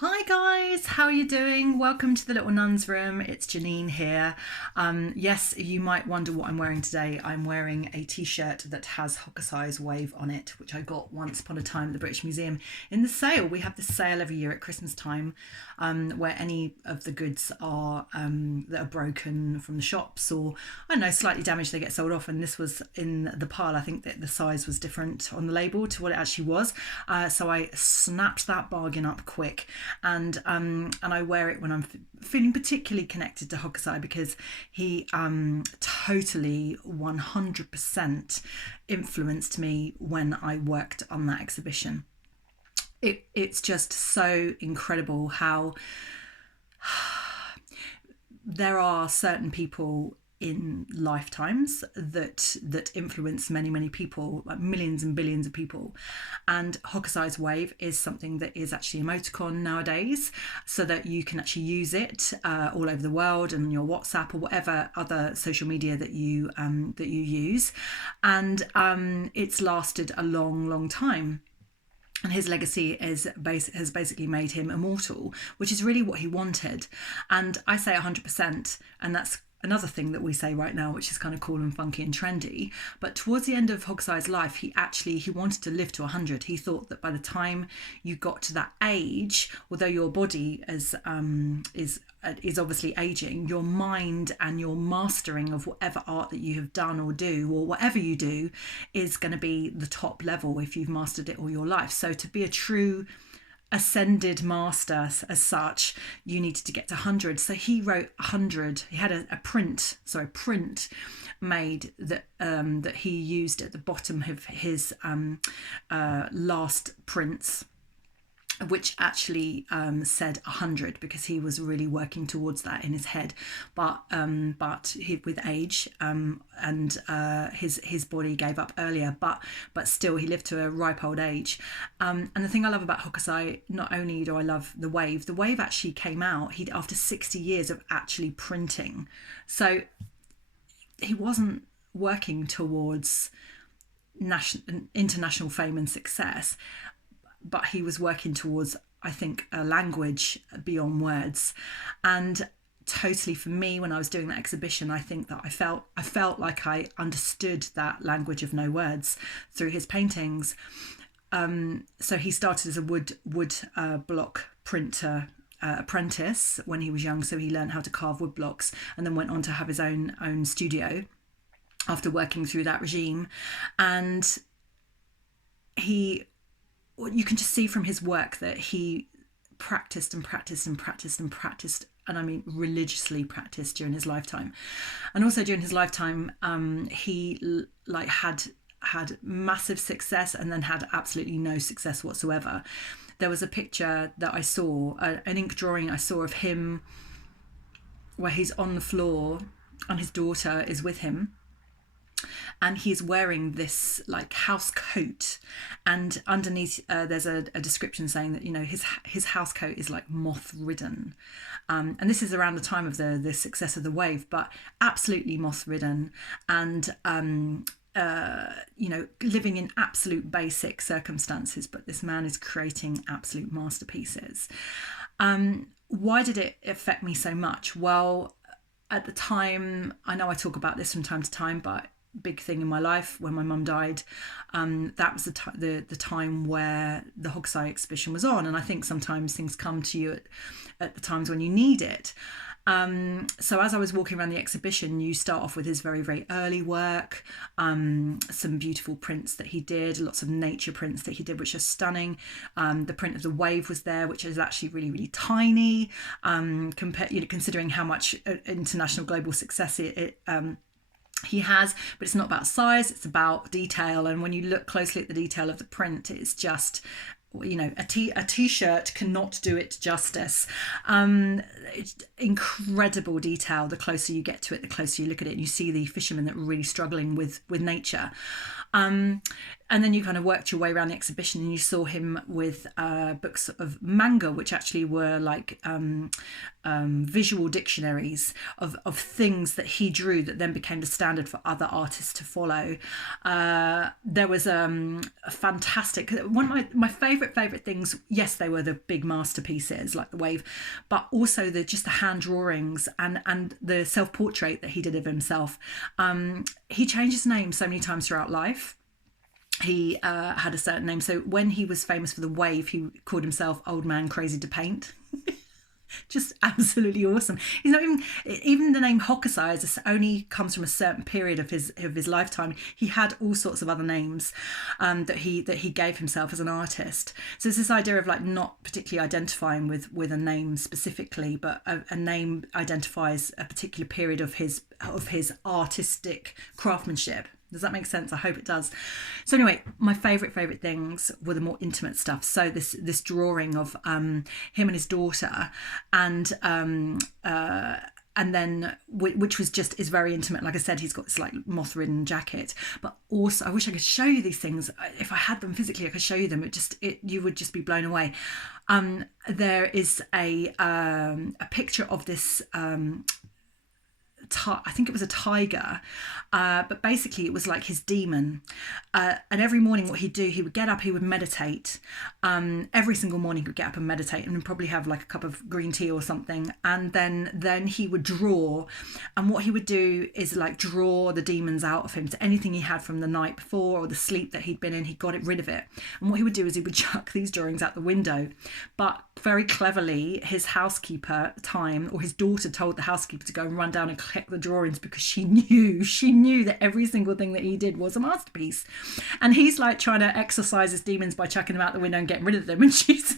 Hi guys, how are you doing? Welcome to the Little Nun's room. It's Janine here. Yes, you might wonder what I'm wearing today. I'm wearing a t-shirt that has Hokusai's wave on it, which I got once upon a time at the British Museum in the sale. We have this sale every year at Christmas time, where any of the goods are that are broken from the shops or I don't know, slightly damaged, they get sold off. And this was in the pile. I think that the size was different on the label to what it actually was. So I snapped that bargain up quick. And I wear it when I'm feeling particularly connected to Hokusai because he totally 100% influenced me when I worked on that exhibition. It's just so incredible how there are certain people in lifetimes that influence many people, like millions and billions of people. And Hokusai's wave is something that is actually emoticon nowadays, so that you can actually use it all over the world and your WhatsApp or whatever other social media that you use. And it's lasted a long time. And his legacy has basically made him immortal, which is really what he wanted. And I say 100%, and that's another thing that we say right now, which is kind of cool and funky and trendy. But towards the end of Hokusai's life, he wanted to live to 100. He thought that by the time you got to that age, although your body is obviously aging, your mind and your mastering of whatever art that you have done or do or whatever you do is going to be the top level if you've mastered it all your life. So to be a true ascended master as such, you needed to get to 100. So he wrote 100. He had a print made that he used at the bottom of his last prints, which actually said 100 because he was really working towards that in his head. But with age and his body gave up earlier, but still he lived to a ripe old age. And the thing I love about Hokusai, not only do I love the wave actually came out after 60 years of actually printing. So he wasn't working towards international fame and success, but he was working towards, I think, a language beyond words. And totally for me, when I was doing that exhibition, I think that I felt like I understood that language of no words through his paintings. So he started as a wood block printer apprentice when he was young, so he learned how to carve wood blocks, and then went on to have his own studio after working through that regime. And you can just see from his work that he practiced, and I mean religiously practiced during his lifetime. And also during his lifetime, he had massive success and then had absolutely no success whatsoever. There was a picture that I saw, an ink drawing I saw of him where he's on the floor and his daughter is with him, and he's wearing this like house coat, and underneath there's a description saying that his house coat is like moth ridden, and this is around the time of the success of the wave, but absolutely moth ridden, and living in absolute basic circumstances, but this man is creating absolute masterpieces. Why did it affect me so much? Well, at the time, I know I talk about this from time to time, but big thing in my life when my mum died, that was the time where the Hokusai exhibition was on, and I think sometimes things come to you at the times when you need it. So as I was walking around the exhibition, you start off with his very early work, some beautiful prints that he did, lots of nature prints that he did, which are stunning. The print of the wave was there, which is actually really tiny, considering how much international global success he has. But it's not about size, it's about detail. And when you look closely at the detail of the print, it's just, a t-shirt cannot do it justice. It's incredible detail. The closer you get to it, the closer you look at it, and you see the fishermen that were really struggling with nature. and then you kind of worked your way around the exhibition and you saw him with books of manga, which actually were like visual dictionaries of things that he drew that then became the standard for other artists to follow. There was a fantastic, one of my favourite things, yes, they were the big masterpieces like the Wave, but also just the hand drawings and the self-portrait that he did of himself. He changed his name so many times throughout life. He had a certain name. So when he was famous for the Wave, he called himself Old Man Crazy to Paint. Just absolutely awesome. He's not even the name Hokusai only comes from a certain period of his lifetime. He had all sorts of other names that he gave himself as an artist. So it's this idea of like not particularly identifying with a name specifically, but a name identifies a particular period of his artistic craftsmanship. Does that make sense? I hope it does. So anyway, my favourite things were the more intimate stuff. So this drawing of him and his daughter, and then which was just is very intimate. Like I said, he's got this like moth-ridden jacket, but also I wish I could show you these things. If I had them physically, I could show you them. You would just be blown away. There is a picture of this. I think it was a tiger, but basically it was like his demon. And every morning what he'd do, he would get up, he would meditate. Every single morning he would get up and meditate and probably have like a cup of green tea or something. And then he would draw. And what he would do is like draw the demons out of him. So anything he had from the night before or the sleep that he'd been in, he got rid of it. And what he would do is he would chuck these drawings out the window. But very cleverly, his housekeeper at the time, or his daughter, told the housekeeper to go and run down and collect the drawings because she knew that every single thing that he did was a masterpiece. And he's like trying to exorcise his demons by chucking them out the window and getting rid of them. And she's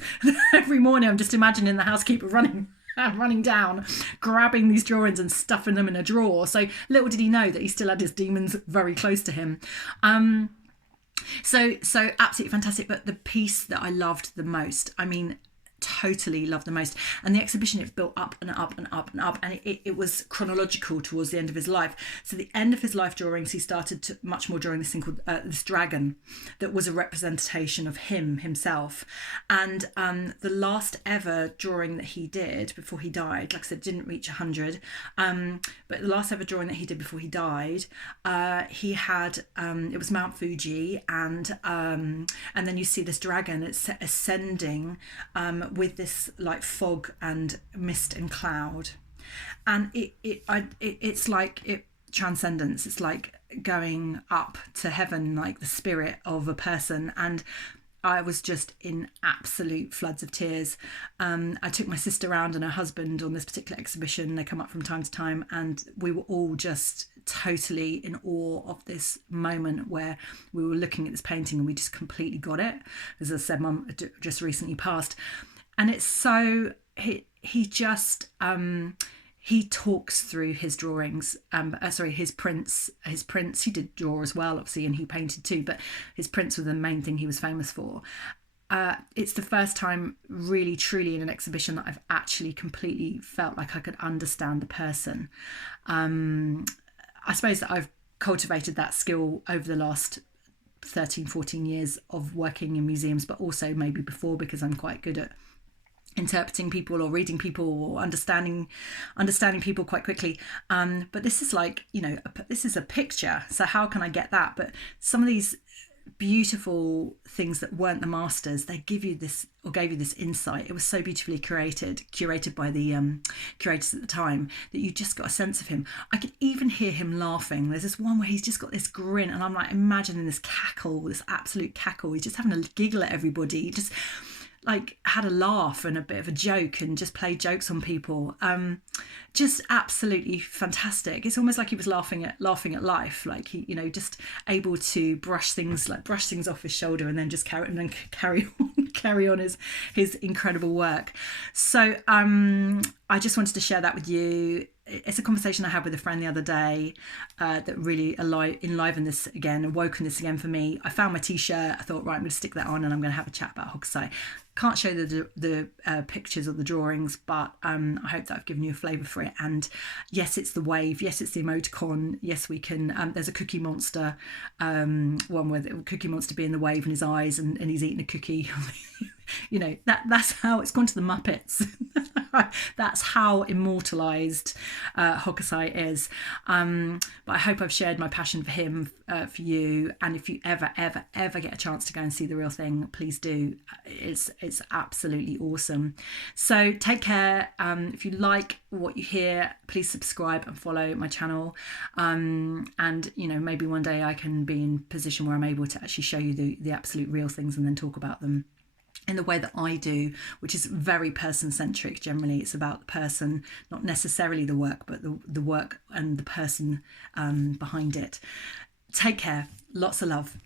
every morning, I'm just imagining the housekeeper running down, grabbing these drawings and stuffing them in a drawer. So little did he know that he still had his demons very close to him. So absolutely fantastic. But the piece that I loved the most, I mean, totally loved the most, and the exhibition, it built up and up and up and up, and it was chronological towards the end of his life. So the end of his life drawings, he started to much more drawing this thing called this dragon that was a representation of himself. And the last ever drawing that he did before he died, like I said, didn't reach 100, but the last ever drawing that he did before he died, he had it was Mount Fuji, and then you see this dragon, it's ascending with this like fog and mist and cloud, and it's like it transcendence. It's like going up to heaven, like the spirit of a person. And I was just in absolute floods of tears. I took my sister around and her husband on this particular exhibition. They come up from time to time, and we were all just totally in awe of this moment where we were looking at this painting and we just completely got it. As I said, Mum just recently passed. And it's so, he just, he talks through his drawings, his prints. He did draw as well, obviously, and he painted too, but his prints were the main thing he was famous for. It's the first time really, truly in an exhibition that I've actually completely felt like I could understand the person. I suppose that I've cultivated that skill over the last 13, 14 years of working in museums, but also maybe before, because I'm quite good at interpreting people or reading people or understanding people quite quickly. But this is like, this is a picture. So how can I get that? But some of these beautiful things that weren't the masters, they gave you this insight. It was so beautifully curated by the curators at the time, that you just got a sense of him. I could even hear him laughing. There's this one where he's just got this grin, and I'm like imagining this cackle, this absolute cackle. He's just having a giggle at everybody. He just like had a laugh and a bit of a joke and just played jokes on people. Just absolutely fantastic. It's almost like he was laughing at life, like he, just able to brush things off his shoulder and then just carry on his incredible work. So I just wanted to share that with you. It's a conversation I had with a friend the other day that really enlivened this again, awoken this again for me. I found my t-shirt. I thought, right, I'm going to stick that on and I'm going to have a chat about Hokusai. Can't show the pictures or the drawings, but I hope that I've given you a flavour for it. And yes, it's the wave. Yes, it's the emoticon. Yes, we can. There's a Cookie Monster one where the Cookie Monster being the wave in his eyes, and he's eating a cookie. You know, that's how it's gone to the Muppets. That's how immortalised Hokusai is. But I hope I've shared my passion for him, for you. And if you ever get a chance to go and see the real thing, please do. It's absolutely awesome. So take care. If you like what you hear, please subscribe and follow my channel. And you know, maybe one day I can be in a position where I'm able to actually show you the absolute real things and then talk about them in the way that I do, which is very person-centric. Generally, it's about the person, not necessarily the work, but the work and the person behind it. Take care. Lots of love.